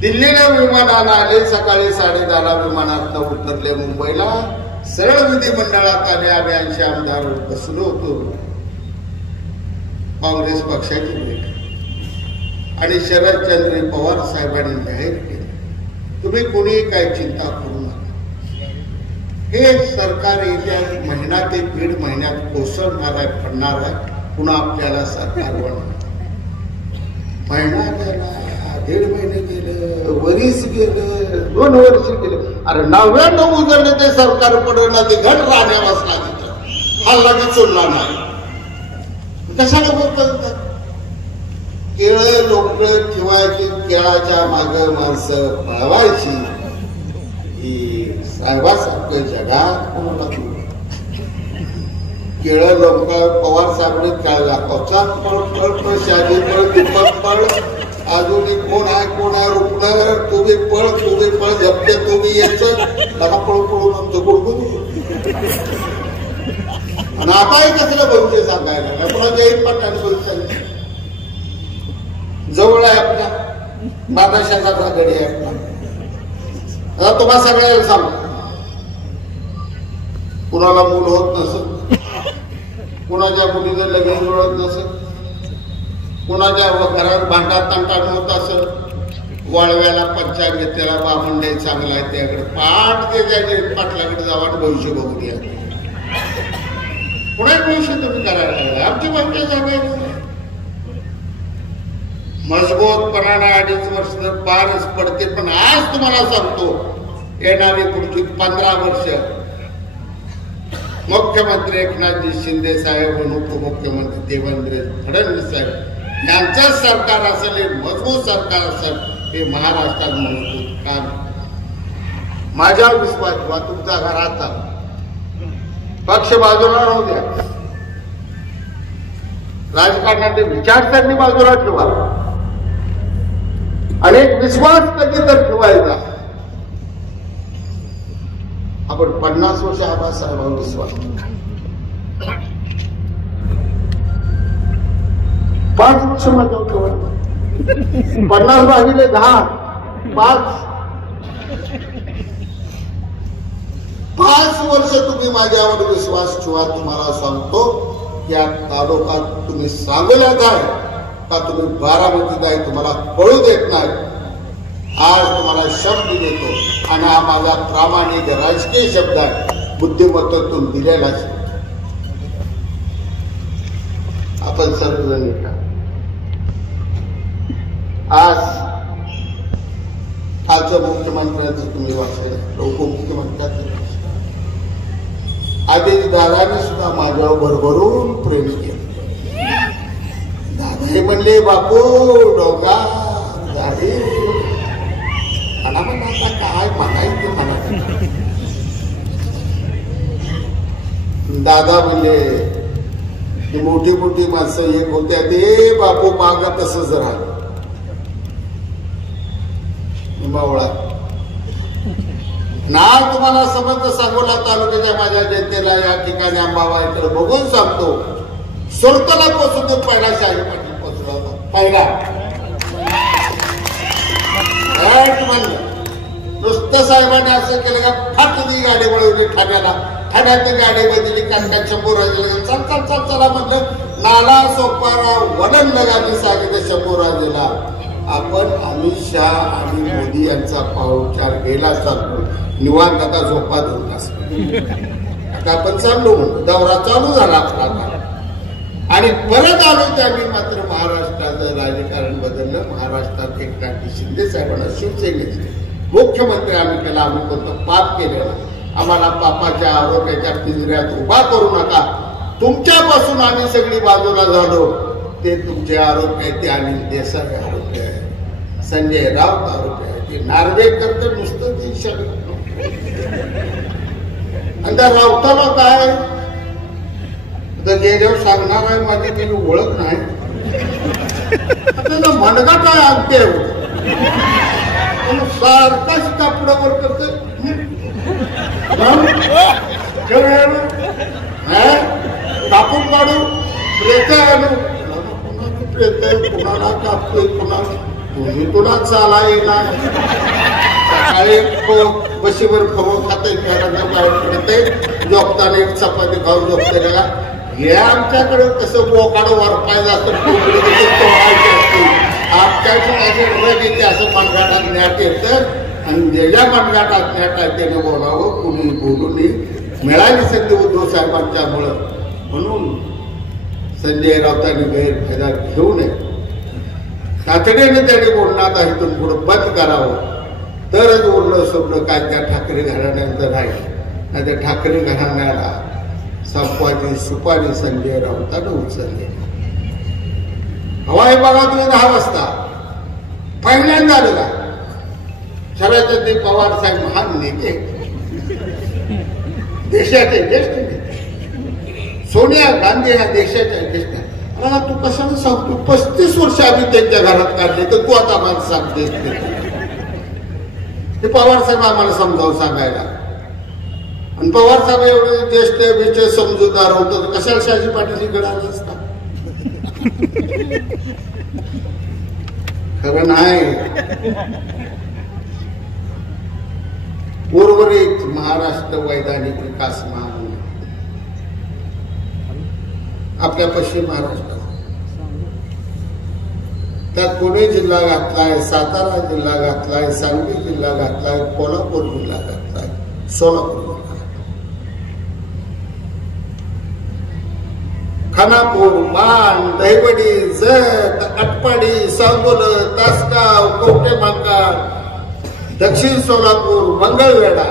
दिल्लीला विमानानं आले. सकाळी 10:30 विमानात उतरले मुंबईला. सरळ विधिमंडळात आले. आम्ही 80 आमदार बसलो होतो. काँग्रेस पक्षाची बैठक आणि शरदचंद्र पवार साहेबांनी जाहीर केलं, तुम्ही कोणी काय चिंता करू नका. हे सरकार येत्या महिना ते 1.5 महिन्यात कोसळणार आहे, पडणार आहे. पुन्हा आपल्याला सरकार बनवणार. महिना गेला, 1.5 महिने गेले, वरीस गेलं, 2 वर्ष गेले. अरे 99 उजळले ते सरकार पडवला, ते घट राहण्यावाच लागलं. हा लगेच सोडला नाही. कशाला बोलतात? केळं लोक ठेवायची, केळाच्या मागे माणसं पळवायची. ही साहेबासारखं जगात कोणाला केळं लोक पवार साहेबांनी केळ दाखवचा. पळ शादी पळ, दीपक पळ, अजून कोण आहे रुपणार, तुम्ही पळ झपते, तुम्ही यायचं लगा पळून आमचं गुडगुड. आणि आताही कसलं भविष्य सांगायला कोणाच्या एक पट्ट्याने भविष्य जवळ आहे. आपल्या बाबाशाचा गडी आहे आपला. आता तुम्हाला सगळ्याला सांगतो, कुणाला मूल होत नसत, कुणाच्या मुलीचं लगेच जुळत नसत, कुणाच्या घरात भांडात तांटाट होत असत, वाळव्याला पंचांग घेतलेला बामंडे चांगला आहे त्याकडे पाठ त्याच्या पाटलाकडे जावा आणि भविष्य बघून या. कुणाच भविष्य तुम्ही करायला लागला. आमची भविष्य सांगायला मजबूतपणाने 2.5 वर्ष तर पारच पडते. पण आज तुम्हाला सांगतो, येणारी पुढची 15 वर्ष मुख्यमंत्री एकनाथजी शिंदे साहेब आणि उपमुख्यमंत्री देवेंद्र फडणवीस साहेब यांचं सरकार असेल, हे मजबूत सरकार असेल, हे महाराष्ट्रात मजबूत काम. माझ्या विश्वास ठेवा. तुमच्या घराचा पक्ष बाजूला राहू द्या, राजकारणाचे विचारसरणी बाजूला ठेवा आणि एक विश्वास कधी तर ठेवायचा. आपण 50 वर्ष आबासाहेबांवर विश्वास, 5 वर्ष माझ्यावर ठेवा. 50 भागिले 10 5 वर्ष तुम्ही माझ्यावर विश्वास ठेवा. तुम्हाला सांगतो, या तालुक्यात तुम्ही सांगल्यात आहे का तुम्ही 12 नाही, तुम्हाला कळू देत नाही. आज तुम्हाला शब्द देतो आणि हा माझा प्रामाणिक राजकीय शब्द आहे, बुद्धिमत्तेतून दिलेला शब्द. आपण सर्वजण आज आजचं मुख्यमंत्र्यांचं तुम्ही वाचलं, उपमुख्यमंत्र्यांचं आधी दादाने सुद्धा माझ्यावर भरभरून प्रेम केलं. दादा हे म्हणले, बापू डोंगा दाढी आता काय म्हणायचं म्हणा. दादा म्हणले, ती मोठी मोठी माणसं एक होत्या, ते बापू माग तसंच राहिलं. मावळा ना तुम्हाला समजतं सांगोला तालुक्याच्या माझ्या जनतेला या ठिकाणी अंबाबाईकडे बघून सांगतो. सुरतला पोचून तो पहिला शाही पाटील पोचला होता. पहिला नुसतं साहेबांनी असं केलं का फाटली गाडी वळवली ठाण्याला. ठाण्यात गाडी बदलली काका शंभूराजेला चल चल चल चला म्हणलं. नाला सोपारा वडन लगामी सांगितलं शंभूराजेला आपण अमित शहा आणि मोदी यांचा पावचार गेला चालतो. निवांत आता झोपा देऊन आता आपण चाललो. दौरा चालू झाला आपला आणि परत आलो. त्यावेळी मात्र महाराष्ट्राचं राजकारण बदललं. महाराष्ट्रात एकनाथ शिंदे साहेबांना शिवसेनेचे मुख्यमंत्री आम्ही केला. आम्ही कोणतं पाप केलं. आम्हाला पापाच्या आरोग्याच्या पिंजऱ्यात उभा करू नका. तुमच्यापासून आम्ही सगळी बाजूला झालो. ते तुमचे आरोप आहे ते अनिल देसाई आरोप आहे, संजय राऊत आरोप आहे, ते नार्वेकर तर नुसतं ते आणि त्या राऊताला काय गेल्यावर सांगणार आहे माझी त्याची ओळख नाही. आपल्याला म्हणगा काय आणते सारखाच कापडावर करत कापून काढू प्रेत आणू प्रेत कुणाला कापतोय कुणाला तुम्ही तुला चाला येणार. सकाळी बशीवर खवं खाते झोपताना एक चपाती खाऊन झोपते का. हे आमच्याकडे कसं बोकाड वरपाय जातं आमच्याकडे असं मनगाटात न्याट येतं आणि ज्याच्या मनगाटात न्याट आहे त्याने बोलावं. कुणी बोलू नये. मिळाली संधी उद्धव साहेबांच्यामुळं म्हणून संजय राऊतांनी गैरफायदा घेऊ नये. तातडीने त्यांनी बोलणार इथून पुढे बंद करावं तरच उरलं सोडलं काय त्या ठाकरे घराण्याचं राहील. नाही त्या ठाकरे घराण्याला संपवायची सुपारी संजय राऊतांनी उचलली. हवा हे बघा तुम्ही 10 वाजता पहिल्यांदा आलं का शरदचंद्र पवार साहेब महान नेते देशाचे ज्येष्ठ नेते. सोनिया गांधी या देशाच्या ज्येष्ठ. तू कशाला सांगतो 35 वर्ष आम्ही त्यांच्या घरात काढले तर तू आता मला सांगते. ते पवार साहेब आम्हाला समजावून सांगायला. आणि पवार साहेब एवढे ज्येष्ठ विषय समजूतदार होतो तर कशाला शहाजी पाटील इकडे आला असता. खरं नाही. उर्वरित महाराष्ट्र वैधानिक विकास महामंडळ आपल्या पश्चिम महाराष्ट्रात त्यात पुणे जिल्हा घातलाय, सातारा जिल्हा घातलाय, सांगली जिल्हा घातलाय, कोल्हापूर जिल्हा घातलाय, सोलापूर जिल्हा, खानापूर, मान, दहिवडी, जत, अटपाडी, सांगोल, तासगाव, कवठेमहांकाळ, दक्षिण सोलापूर, मंगळवेढा,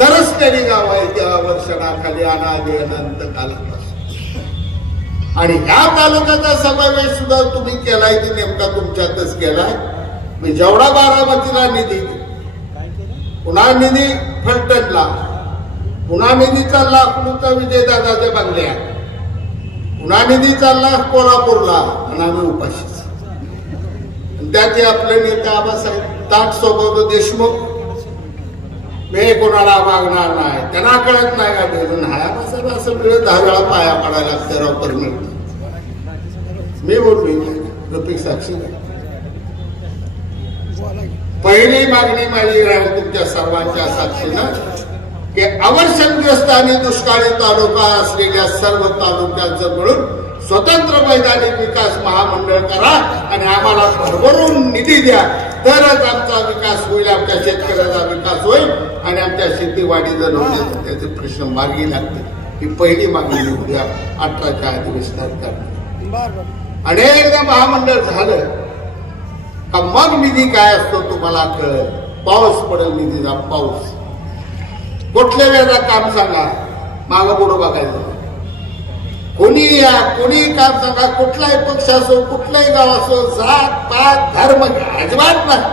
तरसकडी गाव आहे त्या वर्षणाखाली अनादी अनंत कालापासून. आणि ह्या तालुक्याचा समावेश सुद्धा तुम्ही केलाय की नेमका तुमच्यातच केलाय. जेवढा बारामतीला निधी, पुन्हा निधी फलटणला, पुन्हा निधी चालला अकलूजचा विजयदादाच्या बंगल्यात, पुन्हा निधी चालला कोल्हापूरला आणि आम्ही उपाशीच. त्याचे आपले नेते आबासाहेब ताट स्वभाव देशमुख मी कोणाला मागणार नाही, त्यांना कळत नाही का भेटून हायासाहेब असं मिळत 10 वेळा पाया पडायला लागते राव तर मिळत. मी बोललो प्रत्येक साक्षी. पहिली मागणी माझी राहील तुमच्या सर्वांच्या साक्षीनं की अवर्षणग्रस्त आणि दुष्काळी तालुका असलेल्या सर्व तालुक्यांचं मिळून स्वतंत्र मैदानी विकास महामंडळ करा आणि आम्हाला भरभरून निधी द्या. तरच आमचा विकास होईल, आमच्या शेतकऱ्याचा विकास होईल आणि आमच्या शेतीवाडी जर होईल त्याचे प्रश्न मार्गी लागतील. ही पहिली मागणी उद्या 18च्या अधिवेशनात करणार. आणि एकदा महामंडळ झालं का मग निधी काय असतो तुम्हाला कळेल. पाऊस पडेल निधीचा पाऊस. कुठल्या वेळेला काम सांगा, मागं पुढं बघायचं. कोणी या कोणी काम सांगा, कुठलाही पक्ष असो, कुठलाही गाव असो, जात पात धर्म अजिबात नाही.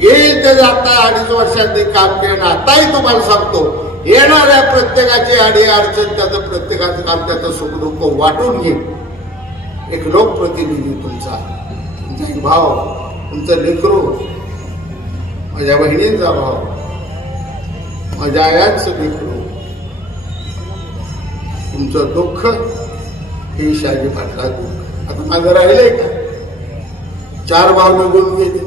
येईल ते आता 2.5 वर्षांनी काम केलं. आताही तुम्हाला सांगतो येणाऱ्या प्रत्येकाची अडी अडचण त्याचं प्रत्येकाचं काम त्याचं सुख दुःख वाटून घेईल. एक लोकप्रतिनिधी तुमचा भाव तुमचं लेकरू, माझ्या बहिणींचा भाव, माझ्या आयांचं लेकरू, तुमचं दुःख हे शहाजी पाटला दुःख. आता माझं राहिलंय का? 4 भाव निघून गेले,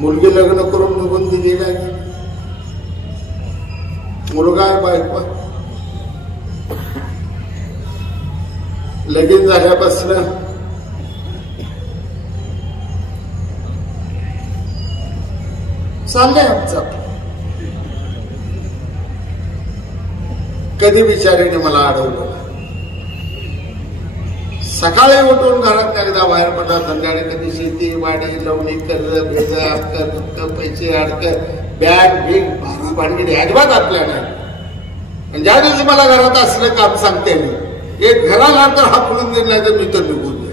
मुलगी लग्न करून निघून दिलेला गेली, मुलगा आहे, बायको लगीन झाल्यापासून चाललंय आमचं. कधी बिचारीने मला अडवलं. सकाळी उठून घरात एकदा बाहेर पडला, संध्याकाळी कधी शेती वाडी लवणी कर्ज भेज अडकं दुःख पैसे अडकं बॅग बिग भारा भानगडी अजिबात आपल्या नाही. आणि ज्या दिवशी मला घरात असलं काम सांगते मी, एक घराला तर हाकलून दिलं नाही तर मी तर निघून जाईल.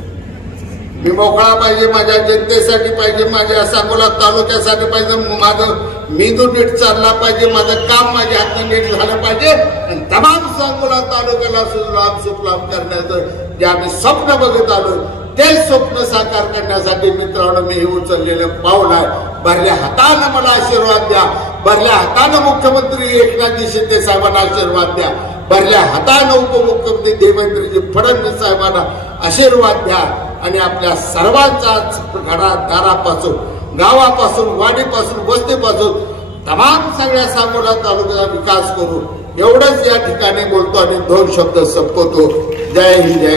मी मोकळा पाहिजे, माझ्या जनतेसाठी पाहिजे, माझ्या सांगोला तालुक्यासाठी पाहिजे, माझं मी तो नीट चालला पाहिजे, माझं काम माझ्या हातनं नीट झालं पाहिजे. आणि तमाम सांगोला तालुक्याला सुजलाम सुफलाम करण्याचं जे आम्ही स्वप्न बघत आलो, ते स्वप्न साकार करण्यासाठी मित्रांनो मी हे उचललेलं पाऊल आहे. भरल्या हातानं मला आशीर्वाद द्या, भरल्या हातानं मुख्यमंत्री एकनाथजी शिंदे साहेबांना आशीर्वाद द्या, भरल्या हातानं उपमुख्यमंत्री देवेंद्रजी फडणवीस साहेबांना आशीर्वाद द्या. आणि आपल्या सर्वांचा घरात दारापासून, गावापासून, वाडीपासून, वस्तीपासून तमाम सगळ्या सांगोला तालुक्याचा विकास करू. एवढंच या ठिकाणी बोलतो आणि 2 शब्द संपवतो. जय हिंद, जय